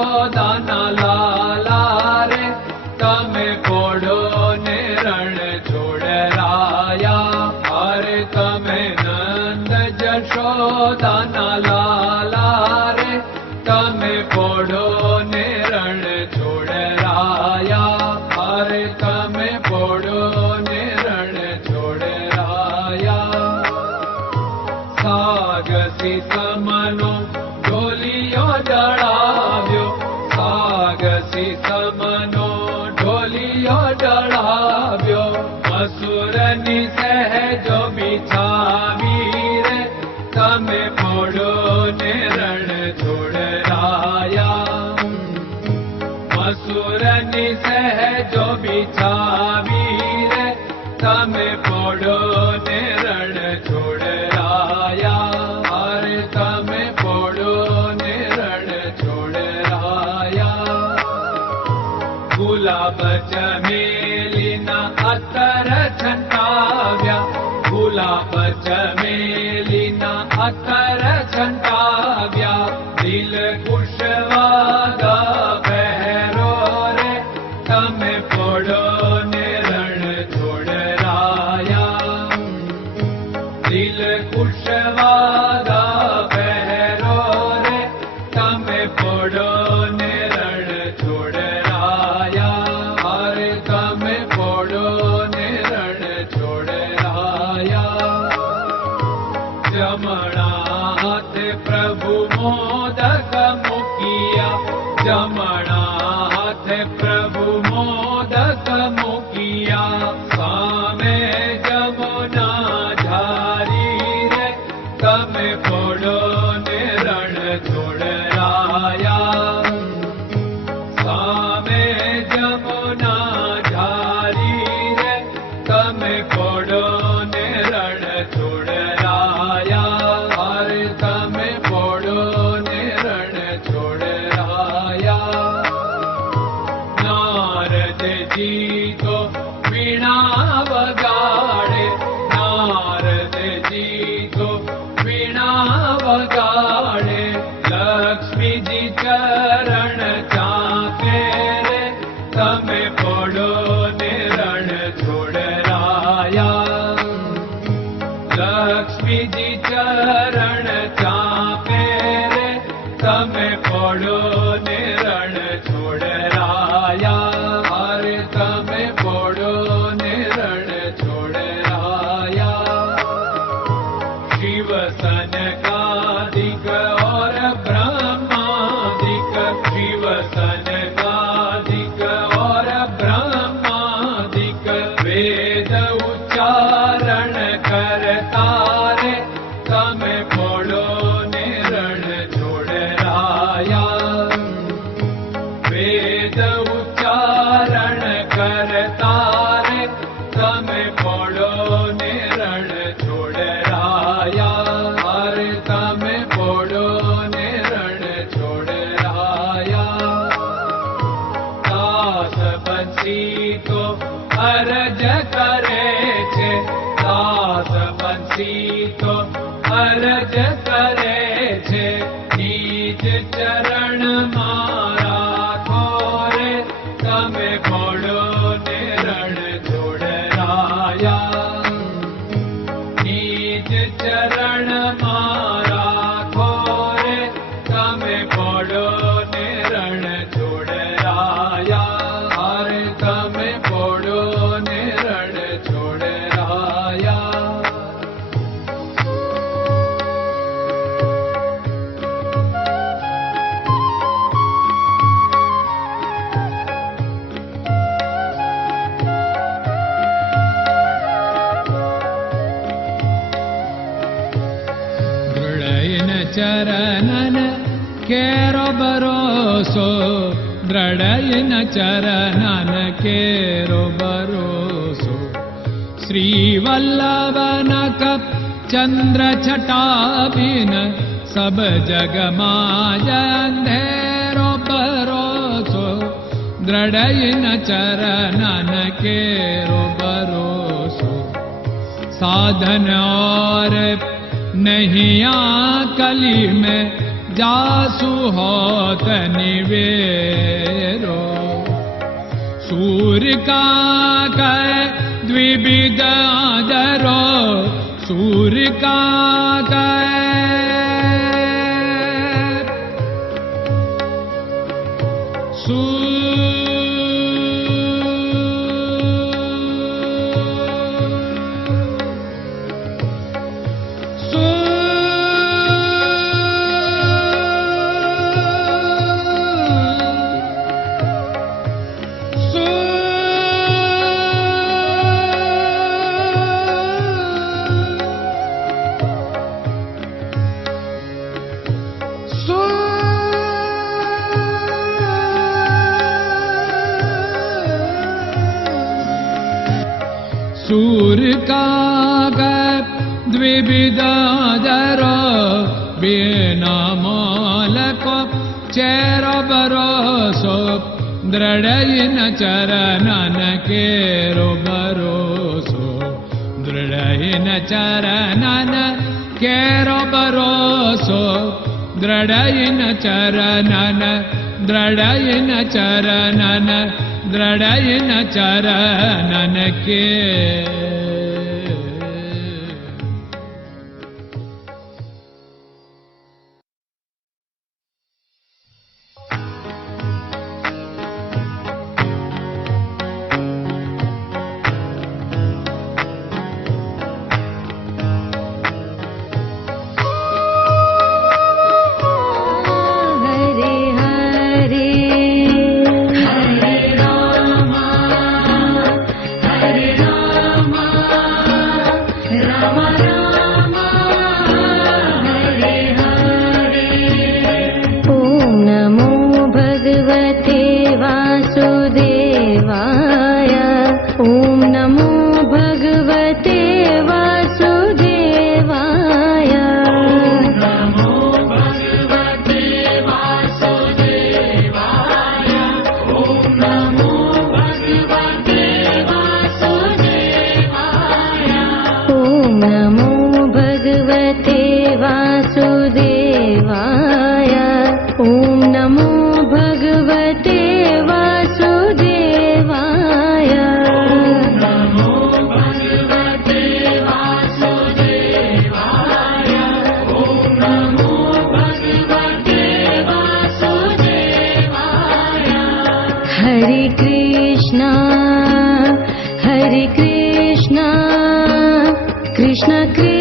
જશોદાના લાલા રે તમે પોડો ને રણ છોડરાયા. અરે તમે નંદ જશોદાના લાલા રે તમે પોડો ને રણ છોડરાયા. અરે તમે પોડો ને રણ છોડરાયા. સાગસી સમનો ઢોલિયો ડળાવ્યો, સાગસી સમનો ઢોલિયો ડળાવ્યો. મસૂરની સહેજો બિછાવી રે તમે પોડો ને રણ છોડરાયા. મસૂરની સહેજો બિછાવી રે તમે પોડો ને રણ છોડરાયા. અરે તમે પોડો ને રણ છોડરાયા. ગુલાબ ચમેલીના અત્તર છંટાવ્યા, ગુલાબ ચમેલીના અત્તર છંટાવ્યા. દિલ કુશવાદા પહેરો રે તમે પોડો ને રણ છોડરાયા. દિલ કુશવાદા પહેરો રે તમે પોડો ને રણ છોડરાયા. અરે તમે પોડો ને રણ છોડરાયા. જમણા હાથે પ્રભુ મોદક મૂકિયા, જમણા હાથે પ્રભુ મોદક મૂકિયા. સામે જમુના ઝારી રે તમે પોડો ને રણ છોડરાયા. સામે જમુના ઝારી રે તમે પોડો ને રણ છોડરાયા. અરે તમે પોડો ને રણ છોડરાયા. નારદજી તો વીણા વગાડે, નારદજી તો વીણા વગાડે. લક્ષ્મીજી ચરણ ચાકે રે તમે પોડો ને રણ છોડરાયા. લક્ષ્મીજી ચરણ ચાપે રે તમે પોડો ને રણ છોડરાયા. અરે તમે પોડો ને રણ છોડરાયા. શિવ સનકાદિક और ब्रह्मादिक, शिव सनकादिक और ब्रह्मादिक. वेद उच्चारण करता रे તમે પોડો ને રણ છોડરાયા. વેદ ઉચ્ચારણ કરતા રે તમે પોડો ને રણ છોડરાયા. અરે તમે પોડો ને રણ છોડરાયા. દાસ બંસી તો અરજ કરે છે, દાસ બંસી તો અરજ કરે છે. નીચ ચરણ મારા ખોરે તમે પોડો ને રણ છોડરાયા. નીચ ચરણ મારા ખોરે તમે પોડો ને રણ છોડરાયા. અરે તમે પોડો ને રણ છોડરાયા. ચરણન કેરો ભરોસો, દ્રઢયન ચરણન કેરો ભરોસો. શ્રી વલ્લભન કપ ચંદ્ર છટાબિન સબ જગમાં અંધેરો ભરોસો. દ્રઢયન ચરણન કેરો ભરોસો. साधन और नहीं कली में जासु होत निवेरो। सूर्य का कै द्विविध आदरो, सूर्य का सूर्य का द्विविधादरो, बिना मोल को चेर भरोसो, दृढ़ चरणन केरो भरोसो, दृढ़ चरणन केरो भरोसो, दृढ़ चरणन, दृढ़ चरणन, दृढ़ चरणन के। Krishna Krishna